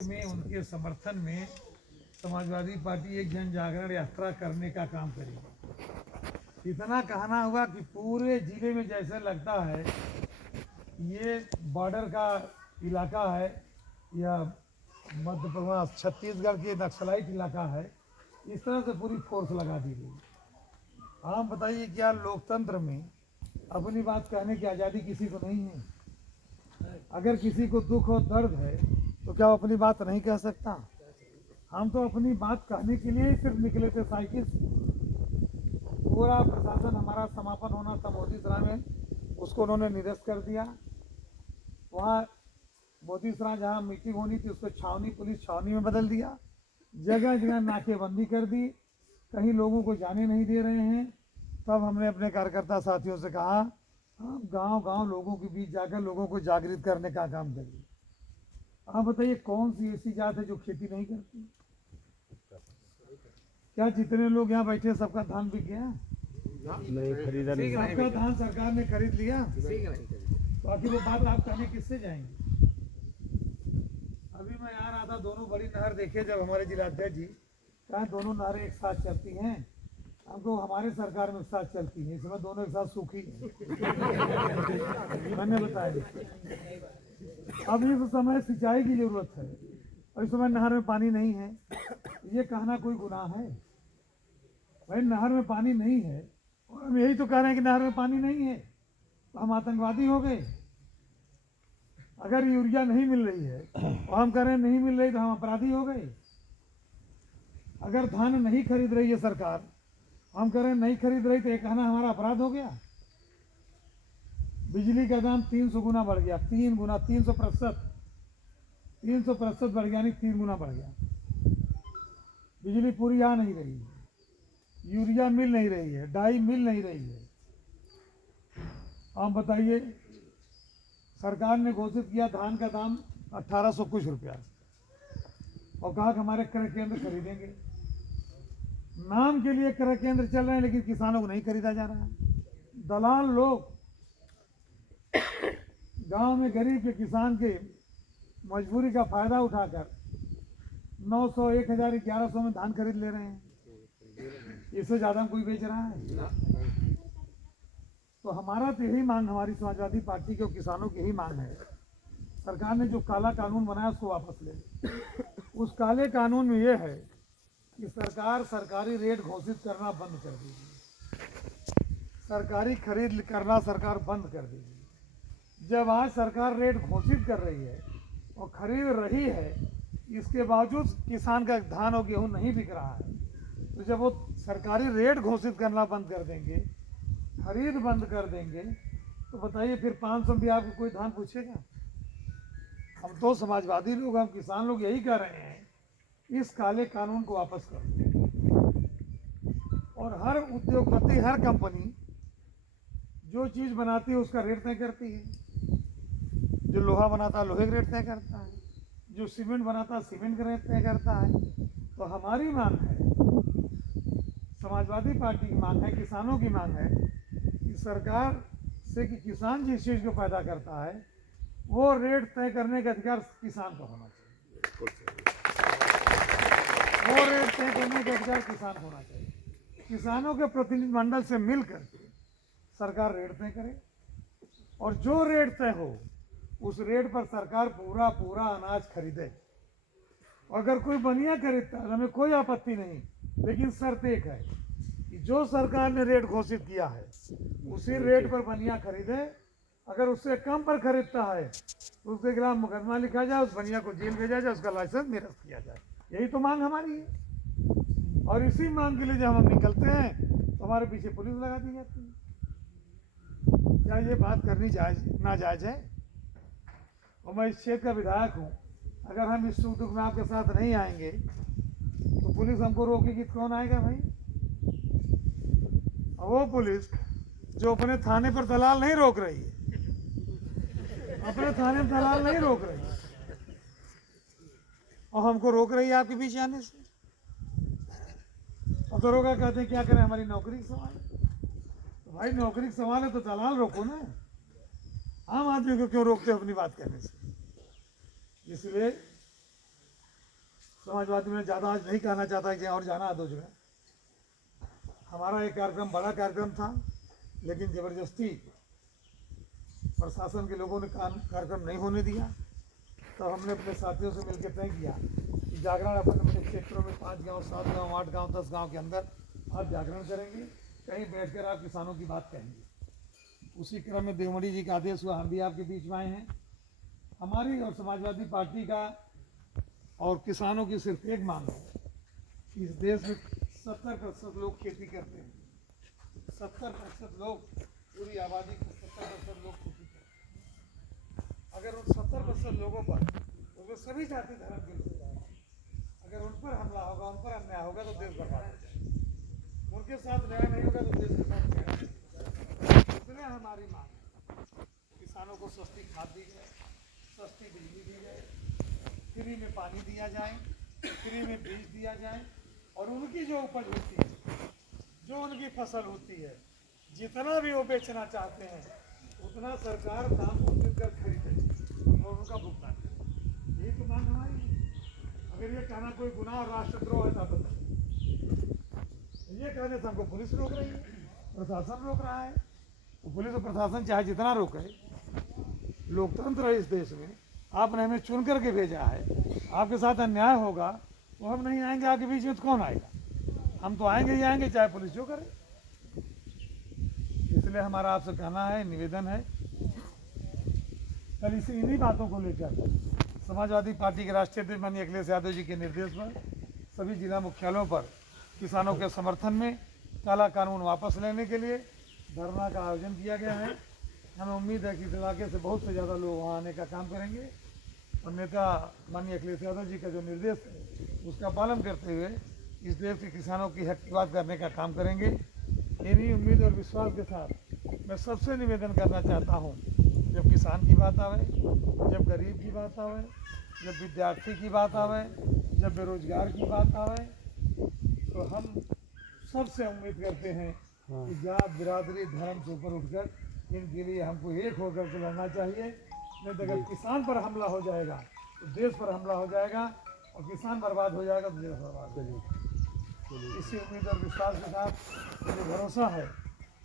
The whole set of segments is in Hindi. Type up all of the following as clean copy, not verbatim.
में उनके समर्थन में समाजवादी पार्टी एक जन जागरण यात्रा करने का काम करेगी। इतना कहना हुआ कि पूरे जिले में जैसे लगता है ये बॉर्डर का इलाका है या मध्य प्रदेश छत्तीसगढ़ के नक्सलाइट इलाका है, इस तरह से पूरी फोर्स लगा दी गई। आप बताइए क्या लोकतंत्र में अपनी बात कहने की आज़ादी किसी को नहीं है? अगर किसी को दुख और दर्द है तो क्या वो अपनी बात नहीं कह सकता? हम तो अपनी बात कहने के लिए ही सिर्फ निकले थे साइकिल से। पूरा प्रशासन हमारा समापन होना था मोदी सराय में, उसको उन्होंने निरस्त कर दिया। वहाँ मोदी सराय जहाँ मीटिंग होनी थी उसको छावनी, पुलिस छावनी में बदल दिया। जगह जगह नाकेबंदी कर दी, कहीं लोगों को जाने नहीं दे रहे हैं। तब हमने अपने कार्यकर्ता साथियों से कहा हम गांव गांव लोगों के बीच जाकर लोगों को जागृत करने का काम करिए। आप बताइए कौन सी ऐसी जात है जो खेती नहीं करती? क्या जितने लोग यहाँ बैठे सबका धान बिक गया? नहीं खरीदा नहीं। सबका धान सरकार ने खरीद लिया। तो आखिर वो बात आप कहने किससे जाएंगे? अभी मैं यहाँ रहा था, दोनों बड़ी नहर देखे जब हमारे जिलाध्यक्ष जी कहा दोनों नहरें एक साथ चलती हैं। हमको हमारे सरकार में एक साथ चलती है, इसमें दोनों एक साथ सूखी मैंने बताया। अब इस समय सिंचाई की जरूरत है और इस समय नहर में पानी नहीं है, ये कहना कोई गुनाह है? भाई नहर में पानी नहीं है और हम यही तो कह रहे हैं कि नहर में पानी नहीं है, तो हम आतंकवादी हो गए। अगर यूरिया नहीं मिल रही है और हम कह रहे हैं नहीं मिल रही तो हम अपराधी हो गए। अगर धान नहीं खरीद रही है सरकार, हम कह रहे हैं नहीं खरीद रही तो ये कहना हमारा अपराध हो गया। बिजली का दाम 300 गुना बढ़ गया, 3 गुना, 300% बढ़ गया, नहीं 3 गुना बढ़ गया। बिजली पूरी आ नहीं रही है, यूरिया मिल नहीं रही है, डाई मिल नहीं रही है। आप बताइए, सरकार ने घोषित किया धान का दाम 1800 कुछ रुपया और कहा कि हमारे क्रय केंद्र खरीदेंगे। नाम के लिए क्रय केंद्र चल रहे हैं लेकिन किसानों को नहीं खरीदा जा रहा है। दलाल लोग गांव में गरीब के किसान के मजबूरी का फायदा उठाकर 900, 1000, 1100 में धान खरीद ले रहे हैं। इससे ज़्यादा कोई बेच रहा है? तो हमारा तो यही मांग, हमारी समाजवादी पार्टी के और किसानों की यही मांग है, सरकार ने जो काला कानून बनाया उसको वापस ले। उस काले कानून में ये है कि सरकार सरकारी रेट घोषित करना बंद कर देगी, सरकारी खरीद करना सरकार बंद कर देगी। जब आज सरकार रेट घोषित कर रही है और खरीद रही है, इसके बावजूद किसान का धान और गेहूँ नहीं बिक रहा है, तो जब वो सरकारी रेट घोषित करना बंद कर देंगे, खरीद बंद कर देंगे, तो बताइए फिर 500 भी आपको कोई धान पूछेगा? हम तो समाजवादी लोग, हम किसान लोग यही कह रहे हैं इस काले कानून को वापस कर दो। और हर उद्योगपति, हर कंपनी जो चीज़ बनाती है उसका रेट तय करती है। जो लोहा बनाता है लोहे का रेट तय करता है, जो सीमेंट बनाता है सीमेंट का रेट तय करता है। तो हमारी मांग है, समाजवादी पार्टी की मांग है, किसानों की मांग है कि सरकार से कि किसान जिस चीज़ को पैदा करता है वो रेट तय करने का अधिकार किसान को होना चाहिए। वो रेट तय करने का अधिकार किसान को होना चाहिए। किसानों के प्रतिनिधिमंडल से मिलकर सरकार रेट तय करे और जो रेट तय हो उस रेट पर सरकार पूरा पूरा अनाज खरीदे। अगर कोई बनिया खरीदता है हमें कोई आपत्ति नहीं, लेकिन शर्त एक है कि जो सरकार ने रेट घोषित किया है उसी रेट पर बनिया खरीदे। अगर उससे कम पर खरीदता है तो उसके खिलाफ मुकदमा लिखा जाए, उस बनिया को जेल भेजा जाए, उसका लाइसेंस निरस्त किया जाए। यही तो मांग हमारी है। और इसी मांग के लिए जब हम निकलते हैं तो हमारे पीछे पुलिस लगा दी जाती है। क्या ये बात करनी जायज नाजायज है? और मैं इस क्षेत्र का विधायक हूँ, अगर हम इस सुख दुख में आपके साथ नहीं आएंगे तो पुलिस हमको रोकेगी तो कौन आएगा भाई? और वो पुलिस जो अपने थाने पर दलाल नहीं रोक रही है, अपने थाने में दलाल नहीं रोक रही है और हमको रोक रही है आपके बीच आने से। और दरोगा कहते हैं क्या करें, हमारी नौकरी का सवाल है। तो भाई नौकरी का सवाल है तो दलाल रोको ना, आम आदमी को क्यों रोकते हो अपनी बात कहने से? इसलिए समाजवादी में ज़्यादा आज नहीं कहना चाहता कि और जाना है 2 जगह। हमारा एक कार्यक्रम बड़ा कार्यक्रम था, लेकिन ज़बरदस्ती प्रशासन के लोगों ने कार्यक्रम नहीं होने दिया। तो हमने अपने साथियों से मिलकर तय किया कि जागरण अपन अपने क्षेत्रों में 5 गांव, 7 गांव, 8 गांव, 10 गांव के अंदर आप जागरण करेंगे, कहीं बैठकर आप किसानों की बात कहेंगे। उसी क्रम में देवमणि जी का आदेश हुआ, हम भी आपके बीच में आए हैं। हमारी और समाजवादी पार्टी का और किसानों की सिर्फ एक मांग है, इस देश में 70% लोग खेती करते हैं। 70% लोग, पूरी आबादी के 70% लोग खेती करते हैं। अगर उन 70% लोगों पर, उसमें सभी जाति धर्म के लोग, अगर उन पर हमला होगा, उन पर अन्याय होगा तो देश बर्बाद हो जाएगा। उनके साथ न्याय नहीं होगा तो देश के साथ न्याय नहीं होगा। इसलिए हमारी मांग है, किसानों को सस्ती खाद दी जाए, सस्ती बिजली दी जाए, फ्री में पानी दिया जाए, फ्री में बीज दिया जाए, और उनकी जो उपज होती है, जो उनकी फसल होती है, जितना भी वो बेचना चाहते हैं उतना सरकार दाम उचित कर खरीदे और उनका भुगतान करे। यही तो मांग हमारी है। अगर ये कहना कोई गुनाह और राष्ट्रद्रोह है तब ये कहने से हमको पुलिस रोक रही है, प्रशासन रोक रहा है। तो पुलिस और प्रशासन चाहे जितना रोके, लोकतंत्र है इस देश में, आपने हमें चुन करके भेजा है, आपके साथ अन्याय होगा तो हम नहीं आएंगे आपके बीच में, तो कौन आएगा? हम तो आएंगे ही आएंगे, चाहे पुलिस जो करे। इसलिए हमारा आपसे कहना है, निवेदन है, कल इन्हीं बातों को लेकर समाजवादी पार्टी के राष्ट्रीय अध्यक्ष माननीय अखिलेश यादव जी के निर्देश पर सभी जिला मुख्यालयों पर किसानों के समर्थन में काला कानून वापस लेने के लिए धरना का आयोजन किया गया है। हमें उम्मीद है कि इस इलाके से बहुत से ज़्यादा लोग वहाँ आने का काम करेंगे और नेता माननीय अखिलेश यादव जी का जो निर्देश है उसका पालन करते हुए इस देश के किसानों की हक की बात करने का काम करेंगे। इन्हीं उम्मीद और विश्वास के साथ मैं सबसे निवेदन करना चाहता हूँ, जब किसान की बात आवे, जब गरीब की बात आवे, जब विद्यार्थी की बात आवे, जब बेरोजगार की बात आवे, तो हम सबसे उम्मीद करते हैं कि जात, बिरादरी, धर्म से ऊपर उठकर इनके लिए हमको एक होकर के लड़ना चाहिए। नहीं तो अगर किसान पर हमला हो जाएगा तो देश पर हमला हो जाएगा, और किसान बर्बाद हो जाएगा तो देश बर्बाद हो जाएगा। इसी उम्मीद और विश्वास के साथ मुझे भरोसा है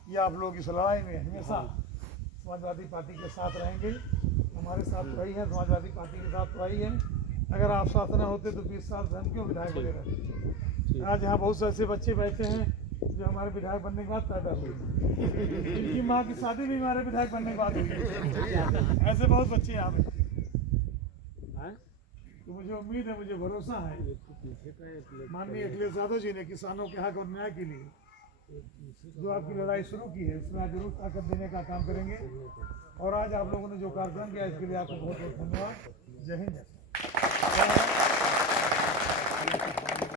कि आप लोग इस लड़ाई में हमेशा समाजवादी पार्टी के साथ रहेंगे। हमारे साथ तो वही है, समाजवादी पार्टी के साथ तो वही है। अगर आप साथ न होते तो 20 साल से हम क्यों विधायक बने रहते? आज यहाँ बहुत से ऐसे बच्चे बैठे हैं जो हमारे विधायक बनने के बाद पैदा हुए, इनकी माँ की शादी भी हमारे विधायक बनने के बाद हुई। ऐसे बहुत बच्चे यहाँ पे। तो मुझे उम्मीद है, मुझे भरोसा है, माननीय अखिलेश यादव जी ने किसानों के हक और न्याय के लिए जो आपकी लड़ाई शुरू की है इसमें जरूर ताकत देने का काम करेंगे। और आज आप लोगों ने जो कार्यक्रम किया इसके लिए आपको बहुत बहुत धन्यवाद। जय हिंद।